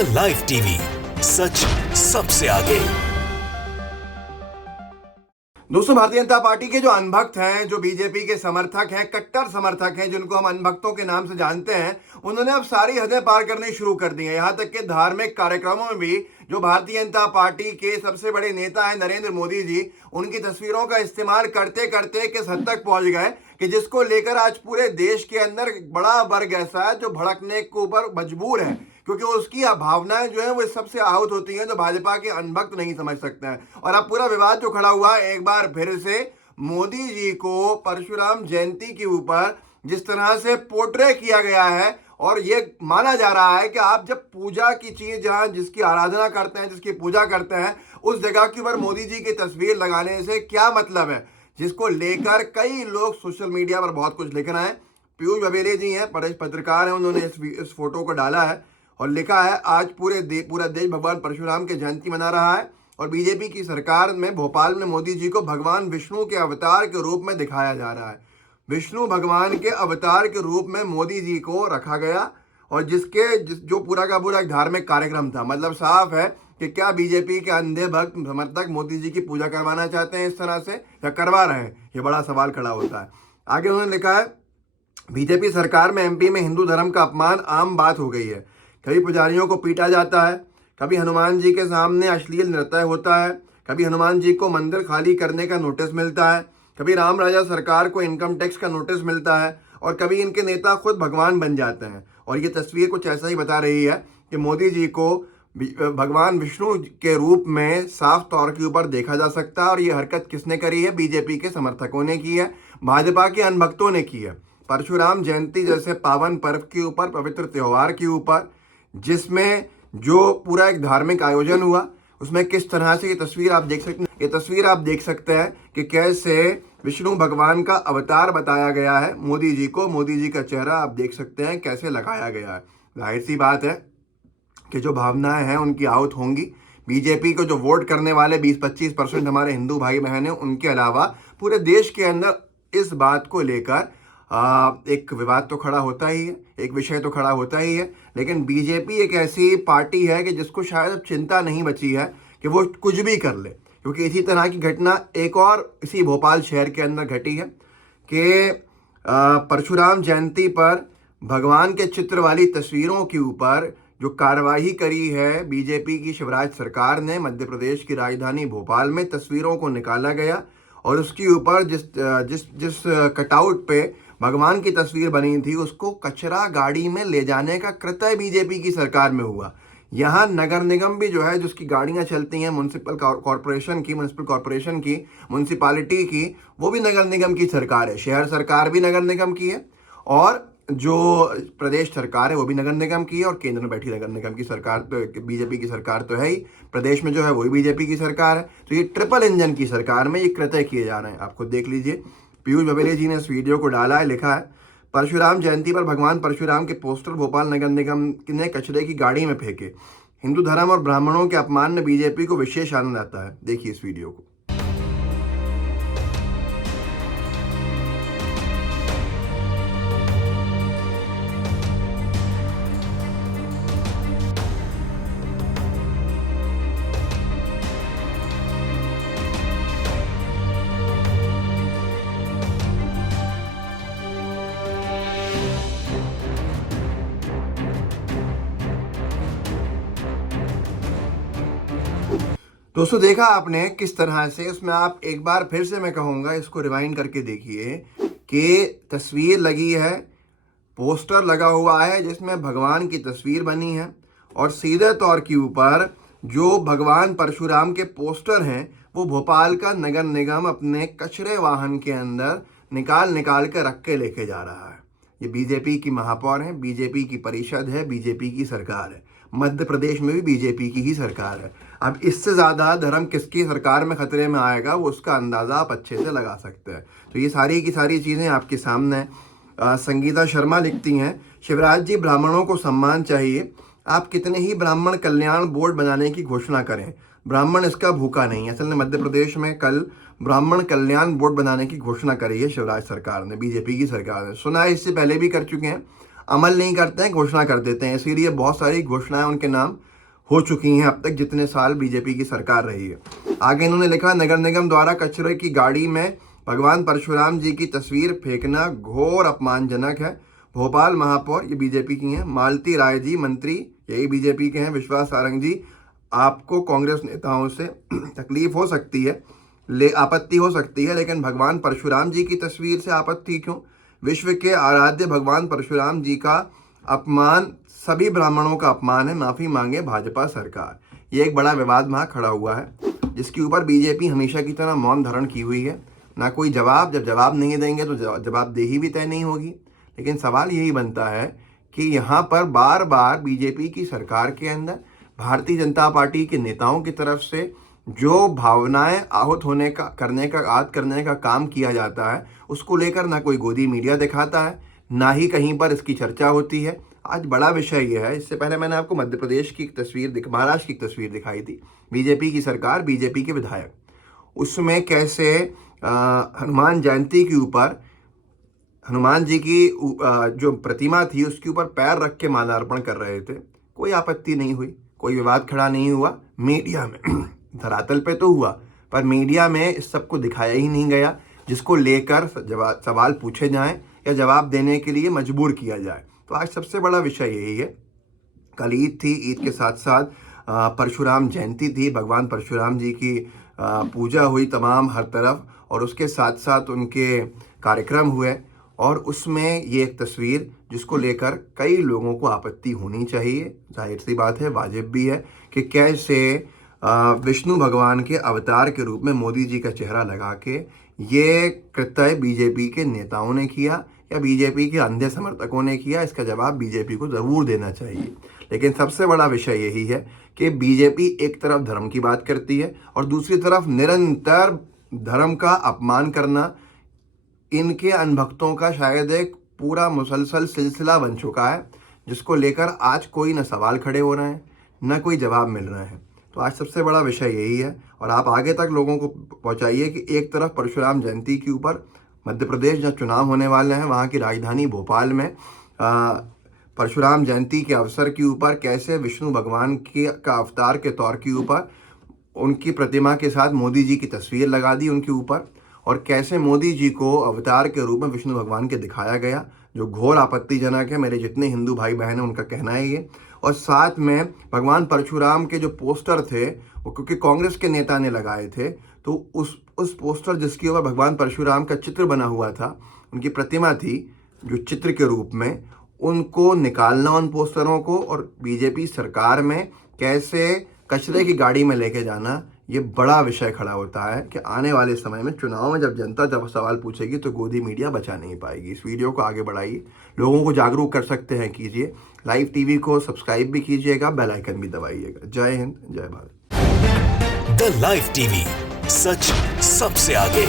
India live TV, सच सबसे आगे। दोस्तों, भारतीय जनता पार्टी के जो अनभक्त हैं, जो बीजेपी के समर्थक हैं, कट्टर समर्थक हैं, जिनको हम अनभक्तों के नाम से जानते हैं, उन्होंने अब सारी हदें पार करनी शुरू कर दी हैं। यहाँ तक कि धार्मिक कार्यक्रमों में भी जो भारतीय जनता पार्टी के सबसे बड़े नेता हैं नरेंद्र मोदी जी, उनकी तस्वीरों का इस्तेमाल करते करते किस हद तक पहुंच गए कि जिसको लेकर आज पूरे देश के अंदर बड़ा वर्ग ऐसा है जो भड़कने के ऊपर मजबूर है, क्योंकि उसकी भावनाएं जो है वो इस सबसे आहूत होती हैं, जो भाजपा के अनभक्त नहीं समझ सकते हैं। और अब पूरा विवाद जो खड़ा हुआ है, एक बार फिर से मोदी जी को परशुराम जयंती के ऊपर जिस तरह से पोर्ट्रे किया गया है, और ये माना जा रहा है कि आप जब पूजा की चीज, जहां जिसकी आराधना करते हैं, जिसकी पूजा करते हैं, उस जगह के ऊपर मोदी जी की तस्वीर लगाने से क्या मतलब है, जिसको लेकर कई लोग सोशल मीडिया पर बहुत कुछ लिख रहे हैं। पीयूष बबेले जी हैं, पत्रकार हैं, उन्होंने इस फोटो को डाला है और लिखा है, आज पूरा देश भगवान परशुराम के जयंती मना रहा है और बीजेपी की सरकार में भोपाल में मोदी जी को भगवान विष्णु के अवतार के रूप में दिखाया जा रहा है। विष्णु भगवान के अवतार के रूप में मोदी जी को रखा गया, और जो पूरा का पूरा एक धार्मिक कार्यक्रम था। मतलब साफ है कि क्या बीजेपी के अंधे भक्त समर्थक मोदी जी की पूजा करवाना चाहते हैं इस तरह से, या करवा रहे हैं, ये बड़ा सवाल खड़ा होता है। आगे उन्होंने लिखा है, बीजेपी सरकार में एमपी में हिंदू धर्म का अपमान आम बात हो गई है। कभी पुजारियों को पीटा जाता है, कभी हनुमान जी के सामने अश्लील नृत्य होता है, कभी हनुमान जी को मंदिर खाली करने का नोटिस मिलता है, कभी राम राजा सरकार को इनकम टैक्स का नोटिस मिलता है, और कभी इनके नेता खुद भगवान बन जाते हैं। और ये तस्वीर कुछ ऐसा ही बता रही है कि मोदी जी को भगवान विष्णु के रूप में साफ तौर के ऊपर देखा जा सकता है। और ये हरकत किसने करी है? बीजेपी के समर्थकों ने की है, भाजपा के अनभक्तों ने की है। परशुराम जयंती जैसे पावन पर्व के ऊपर, पवित्र त्योहार के ऊपर, जिसमें जो पूरा एक धार्मिक आयोजन हुआ, उसमें किस तरह से ये तस्वीर आप देख सकते हैं कि कैसे विष्णु भगवान का अवतार बताया गया है मोदी जी को। मोदी जी का चेहरा आप देख सकते हैं कैसे लगाया गया है। जाहिर सी बात है कि जो भावनाएं हैं उनकी आहूत होंगी। बीजेपी को जो वोट करने वाले 20-25% हमारे हिंदू भाई बहन हैं, उनके अलावा पूरे देश के अंदर इस बात को लेकर एक विवाद तो खड़ा होता ही है, एक विषय तो खड़ा होता ही है। लेकिन बीजेपी एक ऐसी पार्टी है कि जिसको शायद अब चिंता नहीं बची है कि वो कुछ भी कर ले, क्योंकि इसी तरह की घटना एक और इसी भोपाल शहर के अंदर घटी है कि परशुराम जयंती पर भगवान के चित्र वाली तस्वीरों के ऊपर जो कार्रवाई करी है बीजेपी की शिवराज सरकार ने, मध्य प्रदेश की राजधानी भोपाल में तस्वीरों को निकाला गया और उसके ऊपर जिस कटआउट पे भगवान की तस्वीर बनी थी, उसको कचरा गाड़ी में ले जाने का कृत्य बीजेपी की सरकार में हुआ। यहाँ नगर निगम भी जो है, जिसकी गाड़ियाँ चलती हैं म्युनिसिपल कॉरपोरेशन की, म्युनिसिपालिटी की, वो भी नगर निगम की सरकार है। शहर सरकार भी नगर निगम की है, और जो प्रदेश सरकार है वो भी नगर निगम की है, और केंद्र में बैठी नगर निगम की सरकार तो बीजेपी की सरकार तो है ही, प्रदेश में जो है वही बीजेपी की सरकार है। तो ये ट्रिपल इंजन की सरकार में ये कृत्य किए जा रहे हैं। आपको देख लीजिए, पीयूष बबेले जी ने इस वीडियो को डाला है, लिखा है, परशुराम जयंती पर भगवान परशुराम के पोस्टर भोपाल नगर निगम ने कचरे की गाड़ी में फेंके। हिंदू धर्म और ब्राह्मणों के अपमान में बीजेपी को विशेष आनंद आता है। देखिए इस वीडियो को। दोस्तों, देखा आपने किस तरह से उसमें, आप एक बार फिर से मैं कहूँगा इसको रिवाइंड करके देखिए कि तस्वीर लगी है, पोस्टर लगा हुआ है जिसमें भगवान की तस्वीर बनी है, और सीधे तौर के ऊपर जो भगवान परशुराम के पोस्टर हैं वो भोपाल का नगर निगम अपने कचरे वाहन के अंदर निकाल के रख के लेके जा रहा है। ये बीजेपी की महापौर है, बीजेपी की परिषद है, बीजेपी की सरकार है, मध्य प्रदेश में भी बीजेपी की ही सरकार है। अब इससे ज़्यादा धर्म किसकी सरकार में खतरे में आएगा, वो उसका अंदाज़ा आप अच्छे से लगा सकते हैं। तो ये सारी की सारी चीज़ें आपके सामने हैं। संगीता शर्मा लिखती हैं, शिवराज जी, ब्राह्मणों को सम्मान चाहिए। आप कितने ही ब्राह्मण कल्याण बोर्ड बनाने की घोषणा करें, ब्राह्मण इसका भूखा नहीं है। असल में मध्य प्रदेश में कल ब्राह्मण कल्याण बोर्ड बनाने की घोषणा करी है शिवराज सरकार ने, बीजेपी की सरकार ने। सुना है इससे पहले भी कर चुके हैं, अमल नहीं करते हैं, घोषणा कर देते हैं, इसीलिए बहुत सारी घोषणाएं उनके नाम हो चुकी हैं अब तक जितने साल बीजेपी की सरकार रही है। आगे इन्होंने लिखा, नगर निगम द्वारा कचरे की गाड़ी में भगवान परशुराम जी की तस्वीर फेंकना घोर अपमानजनक है। भोपाल महापौर, ये बीजेपी की हैं, मालती राय जी मंत्री, यही बीजेपी के हैं, विश्वास सारंग जी, आपको कांग्रेस नेताओं से तकलीफ हो सकती है, आपत्ति हो सकती है, लेकिन भगवान परशुराम जी की तस्वीर से आपत्ति क्यों? विश्व के आराध्य भगवान परशुराम जी का अपमान सभी ब्राह्मणों का अपमान है, माफी मांगे भाजपा सरकार। ये एक बड़ा विवाद वहाँ खड़ा हुआ है, जिसके ऊपर बीजेपी हमेशा की तरह मौन धारण की हुई है, ना कोई जवाब। जब जवाब नहीं देंगे तो जवाबदेही भी तय नहीं होगी। लेकिन सवाल यही बनता है कि यहाँ पर बार बार बीजेपी की सरकार के अंदर भारतीय जनता पार्टी के नेताओं की तरफ से जो भावनाएं आहत करने का काम किया जाता है, उसको लेकर ना कोई गोदी मीडिया दिखाता है, ना ही कहीं पर इसकी चर्चा होती है। आज बड़ा विषय यह है, इससे पहले मैंने आपको मध्य प्रदेश की तस्वीर, महाराष्ट्र की तस्वीर दिखाई थी, बीजेपी की सरकार, बीजेपी के विधायक, उसमें कैसे हनुमान जयंती के ऊपर हनुमान जी की जो प्रतिमा थी उसके ऊपर पैर रख के माल्यार्पण कर रहे थे। कोई आपत्ति नहीं हुई, कोई विवाद खड़ा नहीं हुआ। मीडिया में धरातल पे तो हुआ, पर मीडिया में इस सब को दिखाया ही नहीं गया, जिसको लेकर सवाल पूछे जाएं या जवाब देने के लिए मजबूर किया जाए। तो आज सबसे बड़ा विषय यही है। कल ईद थी, ईद के साथ साथ परशुराम जयंती थी, भगवान परशुराम जी की पूजा हुई तमाम हर तरफ, और उसके साथ साथ उनके कार्यक्रम हुए, और उसमें ये एक तस्वीर जिसको लेकर कई लोगों को आपत्ति होनी चाहिए, जाहिर सी बात है, वाजिब भी है, कि कैसे विष्णु भगवान के अवतार के रूप में मोदी जी का चेहरा लगा के ये कृत्य बीजेपी के नेताओं ने किया या बीजेपी के अंधे समर्थकों ने किया। इसका जवाब बीजेपी को ज़रूर देना चाहिए। लेकिन सबसे बड़ा विषय यही है कि बीजेपी एक तरफ धर्म की बात करती है और दूसरी तरफ निरंतर धर्म का अपमान करना इनके अनभक्तों का शायद एक पूरा मुसलसल सिलसिला बन चुका है, जिसको लेकर आज कोई न सवाल खड़े हो रहे हैं, न कोई जवाब मिल रहे हैं। तो आज सबसे बड़ा विषय यही है, और आप आगे तक लोगों को पहुंचाइए कि एक तरफ परशुराम जयंती के ऊपर मध्य प्रदेश जहाँ चुनाव होने वाले हैं, वहाँ की राजधानी भोपाल में परशुराम जयंती के अवसर के ऊपर कैसे विष्णु भगवान का अवतार के तौर के ऊपर उनकी प्रतिमा के साथ मोदी जी की तस्वीर लगा दी उनके ऊपर, और कैसे मोदी जी को अवतार के रूप में विष्णु भगवान के दिखाया गया, जो घोर आपत्तिजनक है। मेरे जितने हिंदू भाई बहन हैं उनका कहना है ये। और साथ में भगवान परशुराम के जो पोस्टर थे वो क्योंकि कांग्रेस के नेता ने लगाए थे, तो उस पोस्टर जिसके ऊपर भगवान परशुराम का चित्र बना हुआ था, उनकी प्रतिमा थी जो चित्र के रूप में, उनको निकालना उन पोस्टरों को, और बीजेपी सरकार में कैसे कचरे की गाड़ी में लेके जाना, ये बड़ा विषय खड़ा होता है कि आने वाले समय में चुनाव में जब जनता सवाल पूछेगी तो गोदी मीडिया बचा नहीं पाएगी। इस वीडियो को आगे बढ़ाइए, लोगों को जागरूक कर सकते हैं, कीजिए। लाइव टीवी को सब्सक्राइब भी कीजिएगा, बेल आइकन भी दबाइएगा। जय हिंद, जय भारत। द लाइव टीवी, सच सबसे आगे।